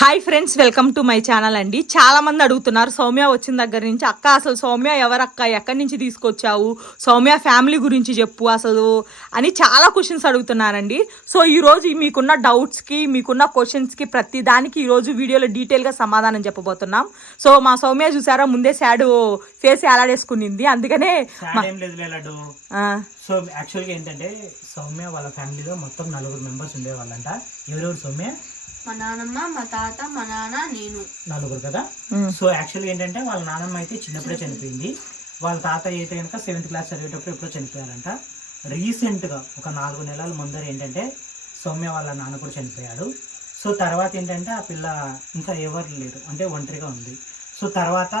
Hi friends welcome to my channel అండి. చాలా మంది అడుగుతున్నారు సౌమ్య వచ్చిన దగ్గర నుంచి అక్క అసలు సౌమ్య ఎవరక్క? ఎక్కడి నుంచి తీసుకొచ్చావు? సౌమ్య ఫ్యామిలీ గురించి చెప్పు అసలు అని చాలా క్వశ్చన్స్ అడుగుతున్నారండి. సో ఈ రోజు మీకున్న డౌట్స్కి మీకున్న క్వశ్చన్స్కి ప్రతి దానికి ఈ రోజు వీడియోలో డీటెయిల్గా సమాధానం చెప్పబోతున్నాం. సో మా సౌమ్య చూసారా ముందే శాడ్ ఫేస్ ఏలాడేసుకునింది అందుకనే సో యాక్చువల్గా ఏంటంటే సౌమ్య వాళ్ళ ఫ్యామిలీలో మొత్తం నలుగురు మెంబర్స్ ఉండేవాళ్ళంట. ఎవరెవరు సౌమ్య? మా నాన్నమ్మ మా తాత మా నాన్న నేను. నలుగురు కదా? సో యాక్చువల్గా ఏంటంటే వాళ్ళ నాన్నమ్మ అయితే చిన్నప్పుడే చనిపోయింది. వాళ్ళ తాత అయితే కనుక సెవెంత్ క్లాస్ చదివేటప్పుడు ఎప్పుడో చనిపోయారంట. రీసెంట్గా ఒక నాలుగు నెలల ముందర ఏంటంటే సౌమ్య వాళ్ళ నాన్న కూడా చనిపోయాడు. సో తర్వాత ఏంటంటే ఆ పిల్ల ఇంకా ఎవరు లేరు. అంటే ఒంటరిగా ఉంది. సో తర్వాత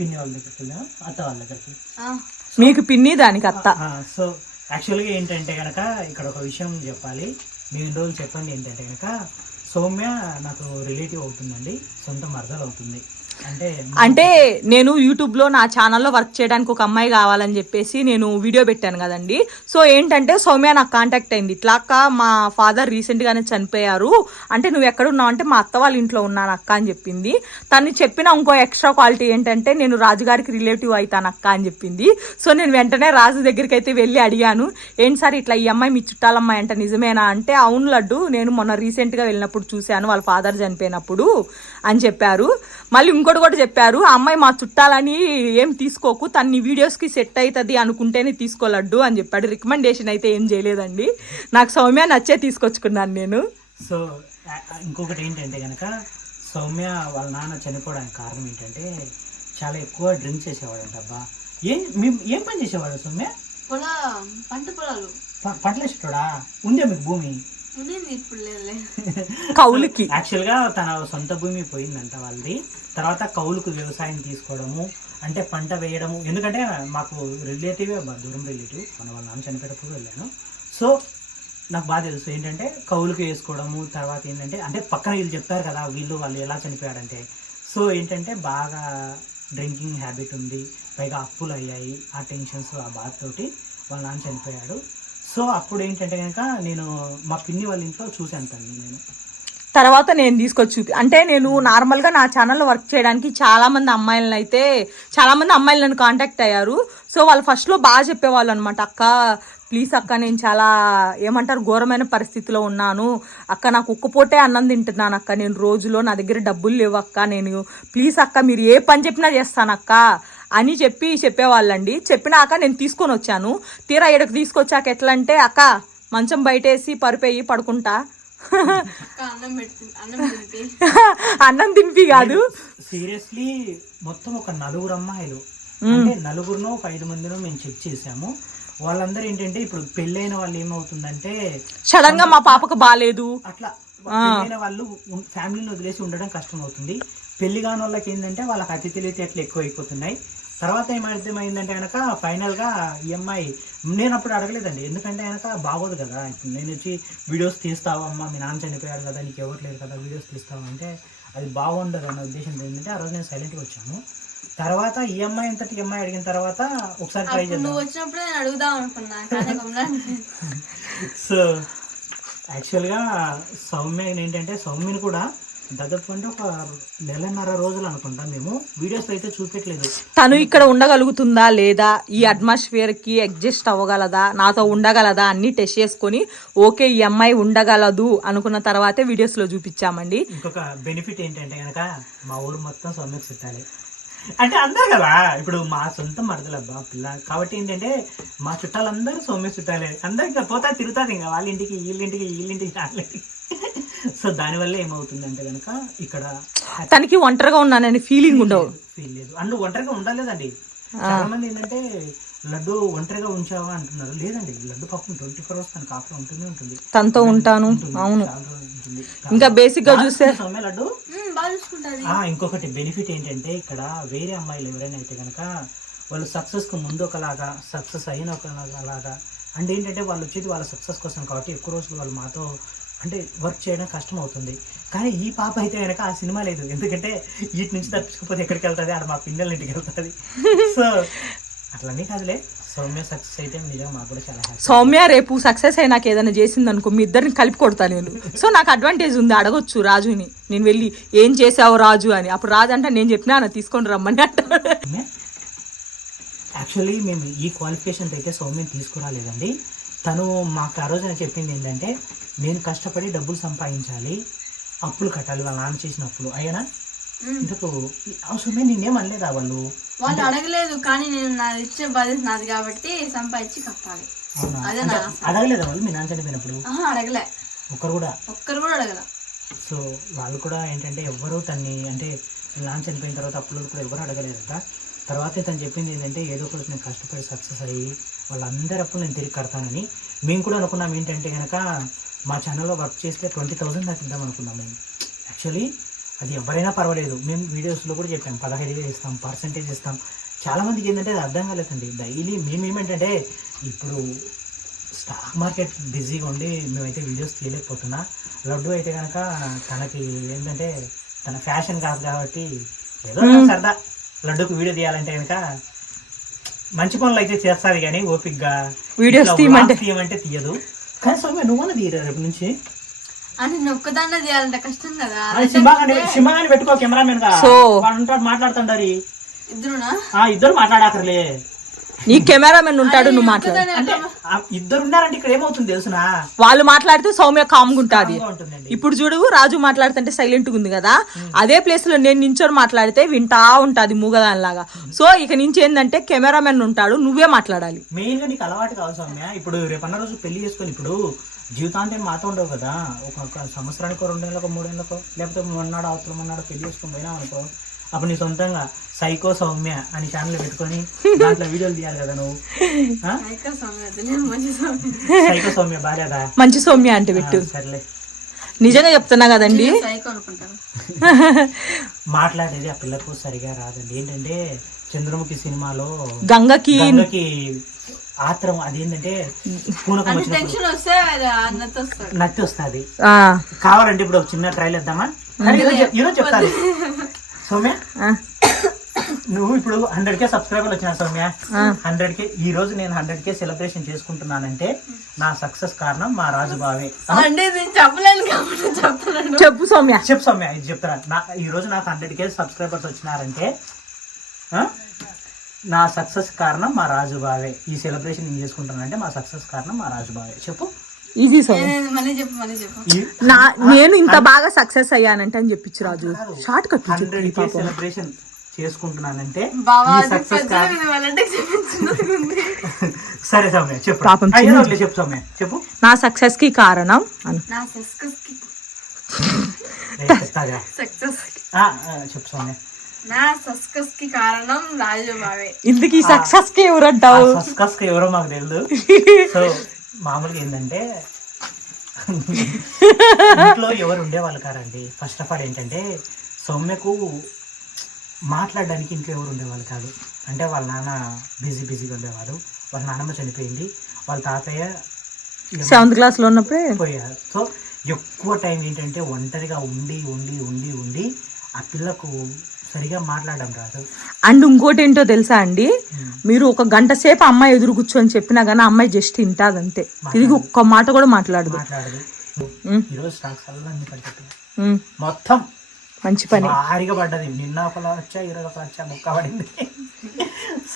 పిన్ని వాళ్ళ దగ్గరికి వెళ్ళాం అత్త వాళ్ళ దగ్గరికి. ఆ, మీకు పిన్ని దానికి అత్త. ఆ, సో యాక్చువల్గా ఏంటంటే కనుక ఇక్కడ ఒక విషయం చెప్పాలి. మీ రోజు రోజులు చెప్పండి ఏంటంటే కనుక సౌమ్య నాకు రిలేటివ్ అవుతుందండి సొంత మరదలు అవుతుంది అంటే నేను యూట్యూబ్లో నా ఛానల్లో వర్క్ చేయడానికి ఒక అమ్మాయి కావాలని చెప్పేసి నేను వీడియో పెట్టాను కదండి. సో ఏంటంటే సౌమ్య నాకు కాంటాక్ట్ అయింది. ఇట్లా మా ఫాదర్ రీసెంట్గానే చనిపోయారు. అంటే నువ్వు ఎక్కడ ఉన్నావు అంటే మా అత్త వాళ్ళ ఇంట్లో ఉన్నాను అక్క అని చెప్పింది. తను చెప్పిన ఇంకో ఎక్స్ట్రా క్వాలిటీ ఏంటంటే నేను రాజుగారికి రిలేటివ్ అవుతాను అక్క అని చెప్పింది. సో నేను వెంటనే రాజు దగ్గరికి అయితే వెళ్ళి అడిగాను. ఏంటి సార్ ఇట్లా ఈ అమ్మాయి మీ చుట్టాలమ్మాయి అంటే నిజమేనా? అంటే అవును లడ్డు నేను మొన్న రీసెంట్గా వెళ్ళినప్పుడు చూశాను వాళ్ళ ఫాదర్ చనిపోయినప్పుడు అని చెప్పారు. మళ్ళీ ఇంకోటి కూడా చెప్పారు ఆ అమ్మాయి మా చుట్టాలని ఏం తీసుకోకు తన నీ వీడియోస్కి సెట్ అవుతుంది అనుకుంటేనే తీసుకోలడ్డు అని చెప్పాడు. రికమెండేషన్ అయితే ఏం చేయలేదండి. నాకు సౌమ్య నచ్చే తీసుకొచ్చుకున్నాను నేను. సో ఇంకొకటి ఏంటంటే కనుక సౌమ్య వాళ్ళ నాన్న చనిపోవడానికి కారణం ఏంటంటే చాలా ఎక్కువ డ్రింక్ చేసేవాడంట అబ్బా. ఏం మేము ఏం పని చేసేవాడు సౌమ్య? పొల పంట పొలాలు. పంటలేసేటోడా ఉందే మీకు భూమి? కౌలుకి. యాక్చువల్గా తన సొంత భూమి పోయిందంట వాళ్ళది. తర్వాత కౌలుకు వ్యవసాయం తీసుకోవడము అంటే పంట వేయడము. ఎందుకంటే మాకు రిలేటివ్ దూరం రిలేటివ్ మన వాళ్ళ నాన్న చనిపోయేటప్పుడు వెళ్ళాను. సో నాకు బాగా తెలుసు ఏంటంటే కౌలుకు వేసుకోవడము తర్వాత ఏంటంటే అంటే పక్కన వీళ్ళు చెప్పారు కదా వీళ్ళు వాళ్ళు ఎలా చనిపోయాడంటే సో ఏంటంటే బాగా డ్రింకింగ్ హ్యాబిట్ ఉంది. పైగా అప్పులు అయ్యాయి. ఆ టెన్షన్స్ ఆ బాధతోటి వాళ్ళ నాన్న చనిపోయాడు. సో అప్పుడు ఏంటంటే కనుక నేను మా పిన్ని వాళ్ళ ఇంట్లో చూశాను తన్ని నేను. తర్వాత నేను తీసుకొచ్చి చూపి అంటే నేను నార్మల్గా నా ఛానల్లో వర్క్ చేయడానికి చాలామంది అమ్మాయిలను అయితే చాలామంది అమ్మాయిలు నన్ను కాంటాక్ట్ అయ్యారు. సో వాళ్ళు ఫస్ట్లో బాగా చెప్పేవాళ్ళు అనమాట అక్క ప్లీజ్ అక్క నేను చాలా ఏమంటారు ఘోరమైన పరిస్థితిలో ఉన్నాను. అక్క నాకు ఉక్కపోటే అన్నం తింటున్నాను అక్క. నేను రోజులో నా దగ్గర డబ్బులు లేవు అక్క. నేను ప్లీజ్ అక్క మీరు ఏ పని చెప్పినా చేస్తాను అక్క. అని చెప్పి చెప్పేవాళ్ళండి. చెప్పినాక నేను తీసుకొని వచ్చాను. తీరా ఇక్కడికి తీసుకొచ్చాక ఎట్లా అంటే అక్క మంచం బయటేసి పరుపేయి పడుకుంటా. అన్నం తినిపి కాదు. సీరియస్లీ మొత్తం ఒక నలుగురు అమ్మాయిలు. అంటే నలుగురునో ఒక ఐదు మందినో మేము చెక్ చేసాము వాళ్ళందరూ ఏంటంటే ఇప్పుడు పెళ్ళైన వాళ్ళు ఏమవుతుందంటే సడన్గా మా పాపకు బాగాలేదు అట్లా పెళ్ళైన వాళ్ళు ఫ్యామిలీని వదిలేసి ఉండడం కష్టం అవుతుంది పెళ్ళి కాని వాళ్ళకి ఏంటంటే వాళ్ళకి అతి తెలివితేటలు ఎక్కువ అయిపోతున్నాయి తర్వాత ఏమర్థమైందంటే కనుక ఫైనల్గా ఈ అమ్మాయి నేను అప్పుడు అడగలేదండి. ఎందుకంటే కనుక బాగోదు కదా. నేను వచ్చి వీడియోస్ తీస్తావా? అమ్మా మీ నాన్న చనిపోయారు కదా నీకు ఎవరు లేరు కదా వీడియోస్ తీస్తావా అంటే అది బాగుండదు అన్న ఉద్దేశంతో ఏంటంటే ఆ రోజు నేను సైలెంట్గా వచ్చాను. తర్వాత ఈ అమ్మాయి అంతటి ఈ అమ్మాయి అడిగిన తర్వాత ఒకసారి ట్రై చేద్దాం. వచ్చినప్పుడే నేను అడుగుదాం అనుకున్నా. సో యాక్చువల్గా సౌమ్య ఏంటంటే సౌమ్యని కూడా దాదాపు అంటే ఒక నెలన్నర రోజులు అనుకుంటా మేము. వీడియోస్ అయితే చూపెట్టలేదు. తను ఇక్కడ ఉండగలుగుతుందా లేదా? ఈ అట్మాస్ఫియర్కి అడ్జస్ట్ అవ్వగలదా? నాతో ఉండగలదా? అన్ని టెస్ట్ చేసుకొని ఓకే ఈ అమ్మాయి ఉండగలదు అనుకున్న తర్వాతే వీడియోస్లో చూపించామండి. ఇంకొక బెనిఫిట్ ఏంటంటే కనుక మా ఊరు మొత్తం సౌమ్యకి చుట్టాలి. అంటే అందరు కదా ఇప్పుడు మా సొంత మరదలబ్బా పిల్ల. కాబట్టి ఏంటంటే మా చుట్టాలందరూ సౌమ్య చుట్టాలే. అందరు ఇంకా పోతా తిరుగుతారు ఇంకా. వాళ్ళ ఇంటికి వీళ్ళింటికి వీళ్ళింటికి వాళ్ళింటికి సో దానివల్ల ఏమవుతుందంటే కనుక ఇక్కడ తనకి ఒంటరిగా ఉన్నానని ఫీలింగ్ ఉండవు. ఫీల్ లేదు అండ్ ఒంటరిగా ఉండలేదండి. చాలా మంది ఏంటంటే లడ్డు ఒంటరిగా ఉంచావా అంటున్నారు. లేదండి లడ్డు పాపం ట్వంటీ ఫోర్ అవర్స్ తన కాపులో ఉంటుంది ఉంటుంది. తనతో ఉంటాను. అవును. ఇంకా బేసిక్గా చూస్తే సౌమ్య లడ్డు? "మ్మ్, బాగా చూసుకుంటుంది. ఆ ఇంకొకటి బెనిఫిట్ ఏంటంటే ఇక్కడ వేరే అమ్మాయిలు ఎవరైనా అయితే కనుక వాళ్ళు సక్సెస్కు ముందు ఒకలాగా సక్సెస్ అయిన ఒకలాగా అండ్ ఏంటంటే వాళ్ళు వచ్చేది వాళ్ళ సక్సెస్ కోసం కాబట్టి ఎక్కువ రోజులు వాళ్ళు మాతో అంటే వర్క్ చేయడం కష్టం అవుతుంది కానీ ఈ పాప అయితే కనుక ఆ సినిమా లేదు. ఎందుకంటే వీటి నుంచి తప్పించుకోకపోతే ఎక్కడికి వెళ్తుంది? ఆడ మా పిల్లల ఇంటికి వెళ్తుంది. సో అట్లనే కాదులే. సౌమ్య సక్సెస్ అయితే నిజంగా మాకు కూడా చాలా సౌమ్య రేపు సక్సెస్ అయి నాకు ఏదైనా చేసింది అనుకో మీ ఇద్దరిని కలిపి కొడతా నేను. సో నాకు అడ్వాంటేజ్ ఉంది. అడగొచ్చు రాజుని. నేను వెళ్ళి ఏం చేసావు రాజు అని. అప్పుడు రాజు అంటే నేను చెప్పినా "నా తీసుకొని రమ్మని అంటాడు. యాక్చువల్లీ మేము ఈ క్వాలిఫికేషన్ అయితే సౌమ్యం తీసుకురాలేదండి. తను మాకు ఆ రోజున చెప్పింది ఏంటంటే నేను కష్టపడి డబ్బులు సంపాదించాలి అప్పులు కట్టాలి వాళ్ళ నాన్న చేసిన అప్పులు. అయ్యానా? ఇంతకు అవసరమే నేనేం అనలేదా వాళ్ళు? వాళ్ళు అడగలేదు కానీ నేను నాది ఇచ్చే బాధ్యత నాది కాబట్టి సంపాదించి కట్టాలి. అడగలేదా వాళ్ళు? మీ నాన్న చనిపోయినప్పుడు? అడగలే. ఒక్కరు కూడా? ఒక్కరు కూడా అడగల. సో వాళ్ళు కూడా ఏంటంటే ఎవ్వరూ తన్ని అంటే నాన్న చనిపోయిన తర్వాత అప్పులు కూడా ఎవరు అడగలేదట తర్వాత తను చెప్పింది ఏంటంటే ఏదో ఒకటి నేను కష్టపడి సక్సెస్ అయ్యి వాళ్ళందరి అప్పులు నేను తిరిగి కడతానని. మేము కూడా అనుకున్నాం ఏంటంటే కనుక మా ఛానల్లో వర్క్ చేస్తే ట్వంటీ థౌసండ్ దాకా ఇద్దాం అనుకున్నాం మేము. యాక్చువల్లీ అది ఎవరైనా పర్వాలేదు. మేము వీడియోస్లో కూడా చెప్పాం పదహైదు వేలు ఇస్తాం పర్సంటేజ్ ఇస్తాం. చాలామందికి ఏంటంటే అది అర్థం కాలేదండి. డైలీ మేము ఏమేంటంటే ఇప్పుడు స్టాక్ మార్కెట్ బిజీగా ఉండి మేమైతే వీడియోస్ తీయలేకపోతున్నా. లడ్డు అయితే కనుక తనకి ఏంటంటే తన ఫ్యాషన్ కాదు కాబట్టి ఏదో సరదా. లడ్డుకు వీడియో తీయాలంటే కనుక మంచి పనులు అయితే చేస్తుంది కానీ ఓపిక్గా ఇట్లా తీయమంటే- తీయమంటే తీయదు. కానీ సౌమ్య నువ్వన్న తీయరా రేపు నుంచి? అంటే చేయాలంటే కష్టం కదా. సింహాగాని పెట్టుకో కెమెరామెన్గా So- వాడు ఉంటాడు మాట్లాడుతుంటారు ఇద్దరునా? ఆ ఇద్దరు మాట్లాడాకర్లే. నీ కెమెరామెన్ ఉంటాడు నువ్వు మాట్లాడు. ఇద్దరు ఉన్నారంటే ఇక్కడ ఏమవుతుంది తెలుసునా? వాళ్ళు మాట్లాడితే సౌమ్య కామ్గా ఉంటుంది. ఇప్పుడు చూడు రాజు మాట్లాడుతుంటే సైలెంట్గా ఉంది కదా. అదే ప్లేస్లో నేను నించొని మాట్లాడితే వింటా ఉంటది మూగదానిలాగా. సో ఇక నుంచి ఏంటంటే కెమెరామెన్ ఉంటాడు నువ్వే మాట్లాడాలి. మెయిన్గా నీకు అలవాటు కావాలి సౌమ్య. ఇప్పుడు రేపన్న రోజు పెళ్ళి చేసుకొని ఇప్పుడు జీవితాంతం మాతో ఉండవు కదా. ఒక ఒక సంవత్సరానికి రెండేళ్ళకో మూడేళ్ళకో లేకపోతే మొన్నాడు అవతల మొన్నాడు పెళ్ళి చేసుకొని పోయినా అనుకో అప్పుడు నీ సొంతంగా సైకో సౌమ్య అని ఛానల్ పెట్టుకొని దాంట్లో వీడియోలు తీయాలి కదా నువ్వు? ఆ? అయితే సమయం నేను మంచి సమయం. సైకో సౌమ్య బాగాలేదా మంచి సౌమ్య అంటే పెట్టు. సర్లే. నిజంగా చెప్తున్నా కదండి. మాట్లాడేది ఆ పిల్లకు సరిగా రాదండి. ఏంటంటే చంద్రముఖి సినిమాలో గంగకి గంగకి ఆత్రం అదేంటంటే నత్తి వస్తుంది. ఆ, కావాలంటే ఇప్పుడు ఒక చిన్న ట్రైల్ ఇద్దామా ఈరోజు చెప్తాను. సౌమ్య? నువ్వు ఇప్పుడు హండ్రెడ్ కే సబ్స్క్రైబర్లు వచ్చిన సౌమ్య? హండ్రెడ్ కే ఈ రోజు నేను హండ్రెడ్ కే సెలబ్రేషన్ చేసుకుంటున్నానంటే నా సక్సెస్ కారణం మా రాజు బావే. అంటే నేను చెప్పలేను కాబట్టి చెప్తున్నాను. చెప్పు సౌమ్య. చెప్పు సౌమ్య ఇది చెప్తారా నా ఈ రోజు నాకు హండ్రెడ్ కే సబ్స్క్రైబర్స్ వచ్చినారంటే ఆ? నా సక్సెస్ కారణం మా రాజు బావే. ఈ సెలబ్రేషన్ నేను చేసుకుంటానంటే మా సక్సెస్ కారణం మా రాజు బావే. చెప్పు. ఈజీ నా నేను ఇంత బాగా సక్సెస్ అయ్యానంటే అని చెప్పించు రాజు. షార్ట్ కట్ సెలబ్రేషన్ చేసుకుంటున్నానంటే సరే సౌమ్య చెప్పు. పాపం చెప్పు సౌమ్య చెప్పు. నా సక్సెస్కి కారణం అను. నా సక్సెస్కి. చెప్తాగా? సక్సెస్ ఆ, ఆ, చెప్పు సౌమ్య. నా సక్సెస్కి కారణం రాజు బావే. ఇందుకు సక్సెస్కి ఎవరంటావు సస్కస్ ఎవరో మాకు తెలియదు సో మామూలుగా ఏంటంటే ఇంట్లో ఎవరు ఉండేవాళ్ళు కారండి. ఫస్ట్ ఆఫ్ ఆల్ ఏంటంటే సౌమ్యకు మాట్లాడడానికి ఇంట్లో ఎవరు ఉండేవాళ్ళు కాదు. అంటే వాళ్ళ నాన్న బిజీ బిజీగా ఉండేవాడు. వాళ్ళ నాన్నమ్మ చనిపోయింది. వాళ్ళ తాతయ్య సెవెంత్ క్లాస్లో ఉన్నప్పుడే? పోయారు. సో ఎక్కువ టైం ఏంటంటే ఒంటరిగా ఉండి ఉండి ఉండి ఉండి ఆ పిల్లకు సరిగా మాట్లాడడం రాదు. అండ్ ఇంకోటి ఏంటో తెలుసా అండి? మీరు ఒక గంట సేపు అమ్మాయి ఎదురు కూర్చొని చెప్పినా గానీ అమ్మాయి జస్ట్ వింటాది అంతే తిరిగి ఒక్క మాట కూడా మాట్లాడదు. ఈరోజు స్టాక్స్ మొత్తం మంచి పని. భారీగా పడ్డది. నిన్న ఒకలా వచ్చా ఈరోజు ఒకలా వచ్చా ముక్క పడింది.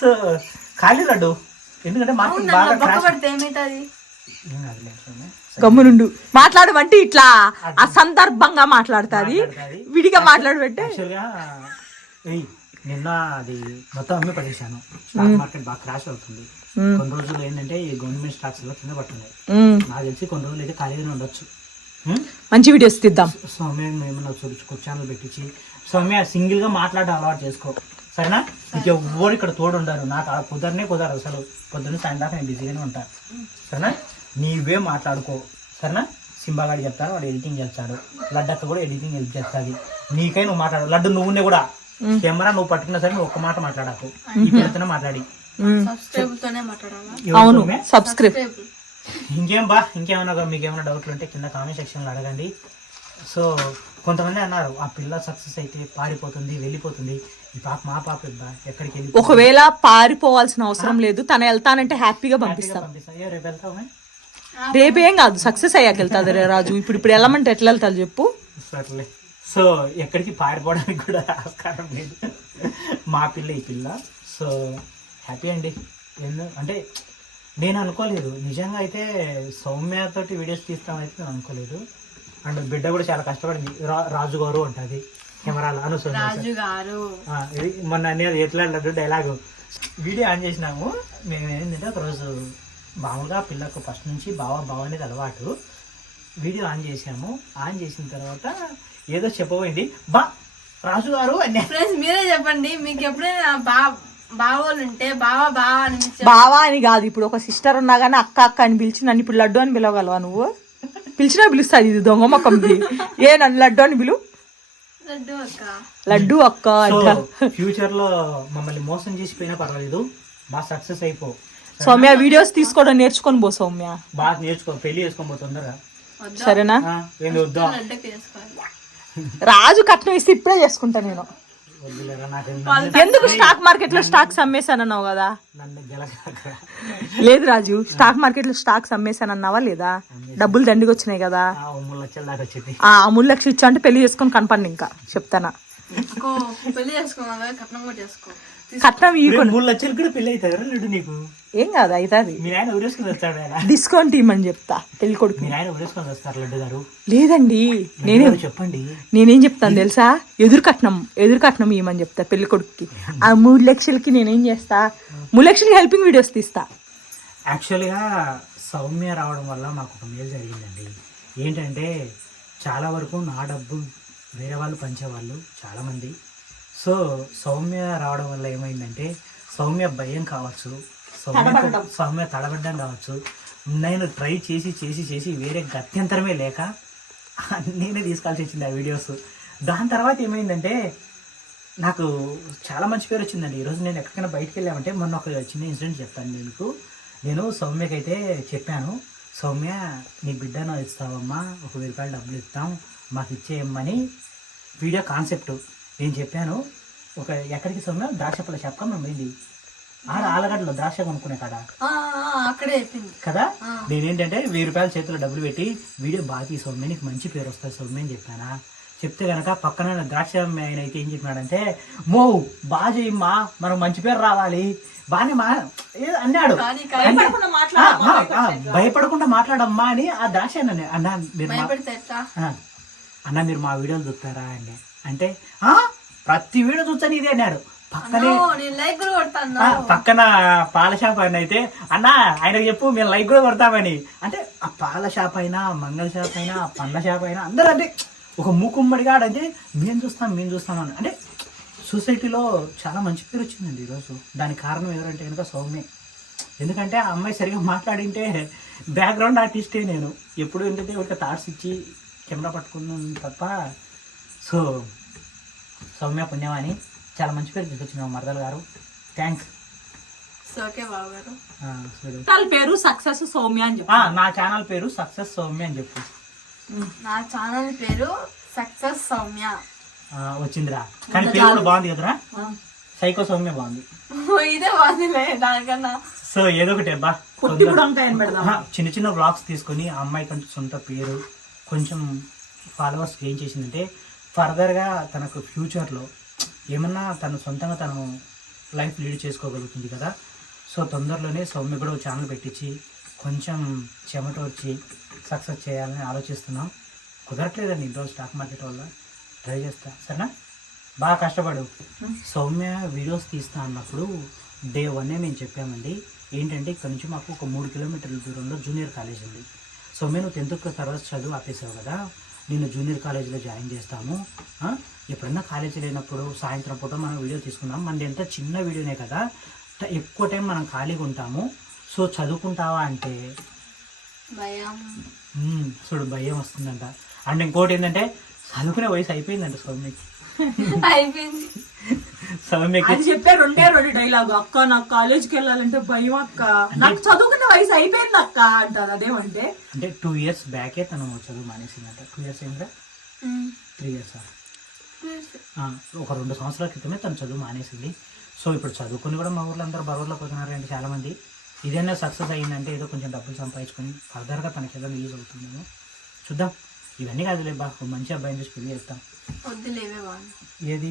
సో ఖాళీ లడ్డు. ఎందుకంటే బాగా. గమ్మునుండు. మాట్లాడమంటే ఇట్లా అసందర్భంగా మాట్లాడుతుంది. మాట్లాడుతాది. విడిగా మాట్లాడబెట్టే నిన్న అది మొత్తం అమ్మి పడేసాను స్టాక్ మార్కెట్ బాగా క్రాష్ అవుతుంది. కొన్ని రోజులు ఏంటంటే ఈ గవర్నమెంట్ స్టాక్స్లో కింద పడుతున్నాయి. ఉమ్, నాకు తెలిసి కొన్ని రోజులు అయితే ఖాళీగానే ఉండొచ్చు? మంచి వీడియోస్ తీద్దాం. సౌమ్య ఏమన్నా చూపించుకో ఛానల్ పెట్టించి సౌమ్య సింగిల్గా మాట్లాడడం అలవాటు చేసుకో. సరేనా? నీకు ఎవ్వరు ఇక్కడ తోడు ఉండరు. నాకు ఆ కుదరనే కుదరదు అసలు. పొద్దున్న సాయంత్రం నేను బిజీగానే ఉంటాను సరేనా? నీవే మాట్లాడుకో. సరేనా? సింబాగాడి చెప్తాను వాడు ఎడిటింగ్ చేస్తాడు. లడ్డక్క కూడా ఎడిటింగ్ హెల్ప్ చేస్తుంది. నీకై నువ్వు మాట్లాడు. లడ్డు నువ్వునే కూడా. కెమెరా నువ్వు పట్టుకున్నా సరే నువ్వు ఒక్క మాట మాట్లాడకు. ఈ పిల్లతోనే మాట్లాడి. ఉమ్, సబ్స్క్రైబ్ తోనే మాట్లాడాలా? ఎవరు అవును? సబ్స్క్రైబ్. ఇంకేం బా ఇంకేమైనా మీకు ఏమైనా డౌట్లు ఉంటే కింద కామెంట్ సెక్షన్లో అడగండి. సో కొంతమంది అన్నారు ఆ పిల్ల సక్సెస్ అయితే పారిపోతుంది వెళ్ళిపోతుంది. ఈ పాప మా పాప ఎక్కడికి వెళ్ళి ఒకవేళ పారిపోవాల్సిన అవసరం లేదు తను వెళ్తానంటే హ్యాపీగా పంపిస్తాం. పంపిస్తా. ఏ రేపు వెళ్తావు రేపేం కాదు సక్సెస్ అయ్యాక వెళ్తాది రే రాజు. ఇప్పుడు ఇప్పుడు వెళ్ళమంటే ఎట్లా వెళ్తాది చెప్పు. సర్లే. సో ఎక్కడికి పారిపోవడానికి కూడా ఆస్కారం లేదు. మా పిల్ల ఈ పిల్ల. సో హ్యాపీ అండి. ఎందు అంటే నేను అనుకోలేదు. నిజంగా అయితే సౌమ్యతోటి వీడియోస్ తీస్తామైతే నేను అనుకోలేదు. అండ్ బిడ్డ కూడా చాలా కష్టపడింది. రాజు గారు ఉంటుంది కెమెరాలో అనుసరి రాజు గారు. మొన్న అనేది ఎట్లా డైలాగు. వీడియో ఆన్ చేసినాము. మేము ఏంటంటే ఒకరోజు మామూలుగా పిల్లకు ఫస్ట్ నుంచి బావ బావ అనేది అలవాటు. వీడియో ఆన్ చేసాము. ఆన్ చేసిన తర్వాత ఏదో చెప్పబోయింది. బా రాజు గారు అని. ఫ్రెండ్స్ మీరే చెప్పండి. మీకు ఎప్పుడైనా బా బావోళ్ళు ఉంటే బావా బావా అని పిలిచే- బావా అని కాదు ఇప్పుడు ఒక సిస్టర్ ఉన్నా కానీ అక్క అక్క అని పిలిచి నన్ను ఇప్పుడు లడ్డు అని పిలవగలవా నువ్వు? పిలిచినా పిలుస్తుంది ఇది దొంగ మొక్కంది ఏ నన్ను లడ్డు అని పిలు. లడ్డు అక్క. లడ్డు అక్క సో అంట. ఫ్యూచర్లో మమ్మల్ని మోసం చేసిపోయినా పర్వాలేదు. బాగా సక్సెస్ అయిపో. సౌమ్య వీడియోస్ తీసుకోవడం నేర్చుకొని పో సౌమ్య. బాగా నేర్చుకో పెళ్ళి చేసుకోబో తొందరగా. వద్దా? సరేనా? ఆ, ఏంది వద్దా? లడ్డుకి వేసుకోవాలి రాజు కట్నం ఇస్తే ఇప్పుడే చేసుకుంటా నేను. ఎందుకు స్టాక్ మార్కెట్లో స్టాక్స్ అమ్మేశానన్నావు కదా? లేదు రాజు స్టాక్ మార్కెట్లో స్టాక్స్ అమ్మేశానన్నావా లేదా? డబ్బులు దండిగా వచ్చినాయి కదా. ఆ మూడు లక్షలు ఇచ్చా అంటే పెళ్ళి చేసుకొని కనపండి ఇంకా. చెప్తానా? పెళ్ళి కట్నం కూడా చేసుకో. కట్నం మూడు లక్షలు కూడా పెళ్ళి లడ్డు నీకు. ఏం కాదు అవుతుంది. మీ ఆయన ఊరేసుకుని వస్తాడు ఆయన? డిస్కౌంట్ ఇవ్వమని చెప్తా పెళ్ళి కొడుకు. మీ ఆయన ఊరేసుకొని వస్తారు లడ్డు గారు? లేదండి నేనే చెప్పండి. నేనేం చెప్తాను తెలుసా? ఎదురు కట్నం ఎదురు కట్నం ఇవ్వమని చెప్తా పెళ్ళి కొడుకుకి. ఆ మూడు లక్షలకి నేనేం చేస్తా? మూడు లక్షలకి హెల్పింగ్ వీడియోస్ తీస్తా. యాక్చువల్గా సౌమ్య రావడం వల్ల మాకు ఒక మేలు జరిగిందండి. ఏంటంటే చాలా వరకు నా డబ్బు వేరే వాళ్ళు పంచేవాళ్ళు చాలామంది సో సౌమ్య రావడం వల్ల ఏమైందంటే సౌమ్య భయం కావచ్చు సౌమ్య సౌమ్య తడబడ్డం కావచ్చు. నేను ట్రై చేసి చేసి చేసి వేరే గత్యంతరమే లేక నేనే తీసుకోవాల్సి వచ్చింది ఆ వీడియోస్. దాని తర్వాత ఏమైందంటే నాకు చాలా మంచి పేరు వచ్చిందండి. ఈరోజు నేను ఎక్కడికైనా బయటికి వెళ్ళామంటే మొన్న ఒక చిన్న ఇన్సిడెంట్ చెప్తాను మీకు. నేను సౌమ్యకైతే చెప్పాను సౌమ్య నీ బిడ్డను ఇస్తావమ్మా ఒక వెయ్యి రూపాయలు డబ్బులు ఇస్తాం మాకు ఇచ్చేయమ్మని వీడియో కాన్సెప్ట్. నేను చెప్పాను ఒక ఎక్కడికి సౌమ్య ద్రాక్ష పళ్ళ చెప్పక మేము పోయింది ఆడ ఆలగడ్డలో ద్రాక్ష కొనుక్కునే కాడ. ఆ, అక్కడే చెప్పింది కదా. నేనేంటంటే వెయ్యి రూపాయల చేతిలో డబ్బులు పెట్టి వీడియో బాగా తీ సౌమ్య నీకు మంచి పేరు వస్తుంది సౌమ్య అని చెప్పానా? చెప్తే గనక పక్కన ద్రాక్ష ఆయన అయితే ఏం చెప్పినాడంటే మో బాగా చేయమ్మా మనం మంచి పేరు రావాలి. బాగానే మా అన్నాడు. భయపడకుండా మాట్లాడమ్మా అని ఆ ద్రాక్ష అన్న మీరు అన్న మీరు మా వీడియోలు చూస్తారా అండి అంటే "ఆ, ప్రతి వీడియో చూస్తాను ఇది అన్నాడు. పక్కనే పక్కన పాల షాప్ ఆయన అయితే అన్న ఆయన చెప్పు మేము లైక్ కూడా కొడతామని. అంటే ఆ పాల షాప్ అయినా మంగళ షాప్ అయినా పండ్ల షాప్ అయినా అందరూ అంటే ఒక మూకుమ్మడిగా అంటే మేము చూస్తాం మేము చూస్తాం అని. అంటే సొసైటీలో చాలా మంచి పేరు వచ్చిందండి ఈరోజు. దానికి కారణం ఎవరంటే కనుక సౌమ్య. ఎందుకంటే ఆ అమ్మాయి సరిగా మాట్లాడింటే బ్యాక్గ్రౌండ్ ఆర్టిస్టే నేను. ఎప్పుడు ఏంటంటే ఒక థాట్స్ ఇచ్చి కెమెరా పట్టుకున్నాను తప్ప సో సౌమ్య పుణ్యమని చాలా మంచి పేరు తీసుకొచ్చినావు మరదలు గారు. థ్యాంక్స్ ఛానల్ పేరు సక్సెస్ సౌమ్య అని చెప్పు నా ఛానల్ పేరు సక్సెస్ సౌమ్య అని చెప్పు. నా ఛానల్ పేరు సక్సెస్ సౌమ్య. ఆ, వచ్చిందిరా. కానీ పేరు కూడా బాగుంది కదరా? సైకో సౌమ్య బాగుంది. ఇదే బాగుందిలే దానికన్నా. సో ఏదో ఒకటి బా పొట్టి కూడా ఉంటాయని పెడదాం ఆహా, చిన్న చిన్న బ్లాగ్స్ తీసుకొని ఆ అమ్మాయి కొంచెం సొంత పేరు కొంచెం ఫాలోవర్స్ ఏం చేసిందంటే ఫర్దర్గా తనకు ఫ్యూచర్లో ఏమన్నా తను సొంతంగా తను లైఫ్ లీడ్ చేసుకోగలుగుతుంది కదా. సో తొందరలోనే సౌమ్య కూడా ఛానల్ పెట్టించి కొంచెం చెమట వచ్చి సక్సెస్ చేయాలని ఆలోచిస్తున్నాం. కుదరట్లేదండి ఇంట్లో స్టాక్ మార్కెట్ వల్ల. ట్రై చేస్తా. సరేనా? బాగా కష్టపడు. సౌమ్య వీడియోస్ తీస్తా అన్నప్పుడు డే వన్నే మేము చెప్పామండి. ఏంటంటే ఇక్కడ నుంచి మాకు ఒక మూడు కిలోమీటర్ల దూరంలో జూనియర్ కాలేజ్ ఉంది. సౌమ్య నువ్వు టెన్త్ తర్వాత చదువు ఆపేసావు కదా. నిన్ను జూనియర్ కాలేజీలో జాయిన్ చేస్తాము? ఎప్పుడన్నా కాలేజీ లేనప్పుడు సాయంత్రం పూట మనం వీడియో తీసుకుందాం. మనది ఎంత చిన్న వీడియోనే కదా. ఎక్కువ టైం మనం ఖాళీగా ఉంటాము. సో చదువుకుంటావా అంటే? భయం. చూడు భయం వస్తుందంట. అండ్ ఇంకోటి ఏంటంటే చదువుకునే వయసు అయిపోయిందంట సౌమ్యకి. అయిపోయింది. అది చెప్పే రెండే రెండు డైలాగ్ అక్క నాకు కాలేజ్కి వెళ్ళాలంటే భయం అక్క. నాకు చదువుకున్న వయసు అయిపోయింది అక్క అంటారు. అదేమంటే? అంటే టూ ఇయర్స్ బ్యాకే తను చదువు మానేసిందంట. టూ ఇయర్స్ ఏంటంటే త్రీ ఇయర్స్ ఒక రెండు సంవత్సరాల క్రితమే తను చదువు మానేసింది. సో ఇప్పుడు చదువుకుని కూడా మా ఊర్లో అందరూ బరువులో పోతున్నారండి చాలామంది. ఇదైనా సక్సెస్ అయ్యిందంటే ఏదో కొంచెం డబ్బులు సంపాదించుకొని ఫర్దర్గా తనకి ఏదైనా యూజ్ అవుతుందేమో. చూద్దాం. ఇవన్నీ కాదులే బా మంచి అబ్బాయిని చూసి పెళ్ళి చేస్తాం ఏది?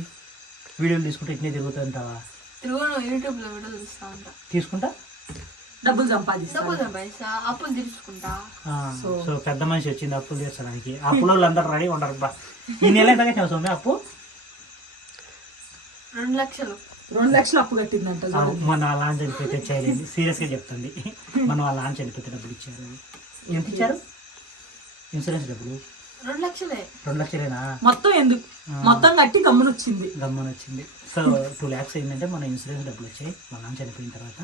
వీడియోలు తీసుకుంటే ఇట్నే తిరుగుతుంటావా? తిరుగు నువ్వు యూట్యూబ్లో వీడియోలు చూస్తా ఉంటా. తీసుకుంటా? డబ్బులు సంపాదిస్తా. డబ్బులు సంపాదిస్తా అప్పులు తీర్చుకుంటా. ఆ, సో పెద్ద మనిషి వచ్చింది అప్పులు తీర్చడానికి. అప్పుల వాళ్ళు అందరూ రెడీ ఉండరు బా. ఈ నెల ఎంత కట్టినావు సౌమ్య అప్పు? రెండు లక్షలు. రెండు లక్షలు అప్పు కట్టిందంట ఆ, మన వాళ్ళ నాన్న చనిపోతే చేయలేదు సీరియస్గా చెప్తుంది. మనం వాళ్ళ నాన్న చనిపోతే డబ్బులు ఇచ్చారు. ఎంత ఇచ్చారు? ఇన్సూరెన్స్ డబ్బులు. రెండు లక్షలే. రెండు లక్షలేనా? మొత్తం ఎందుకు? మొత్తం కట్టి గమ్మున వచ్చింది గమ్మని వచ్చింది సో టూ ల్యాక్స్ అయిందంటే మన ఇన్సూరెన్స్ డబ్బులు వచ్చాయి. మా నాన్న చనిపోయిన తర్వాత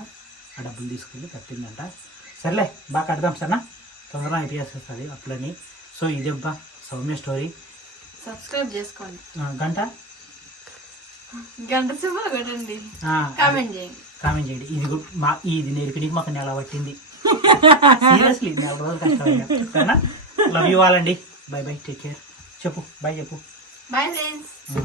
ఆ డబ్బులు తీసుకెళ్ళి కట్టిందంట. సర్లే బాగా కడదాం సరేనా? తొందరగా అయిపోయేస్తుంది అప్పులని సో ఇది అబ్బా సౌమ్య స్టోరీ సబ్స్క్రైబ్ చేసుకోండి. గంట? గంట సింబల్ కొట్టండి ఆ, కామెంట్ చేయండి. కామెంట్ చేయండి. ఇది మా ఇది నేర్పిడికి మాకు నెల పట్టింది. సీరియస్లీ నెల రోజులు సరేనా? లవ్ యూ ఆల్ అండి బై బై టేక్ కేర్ చెప్పు బై చెప్పు బాయ్ ఫ్రెండ్స్ ఆ.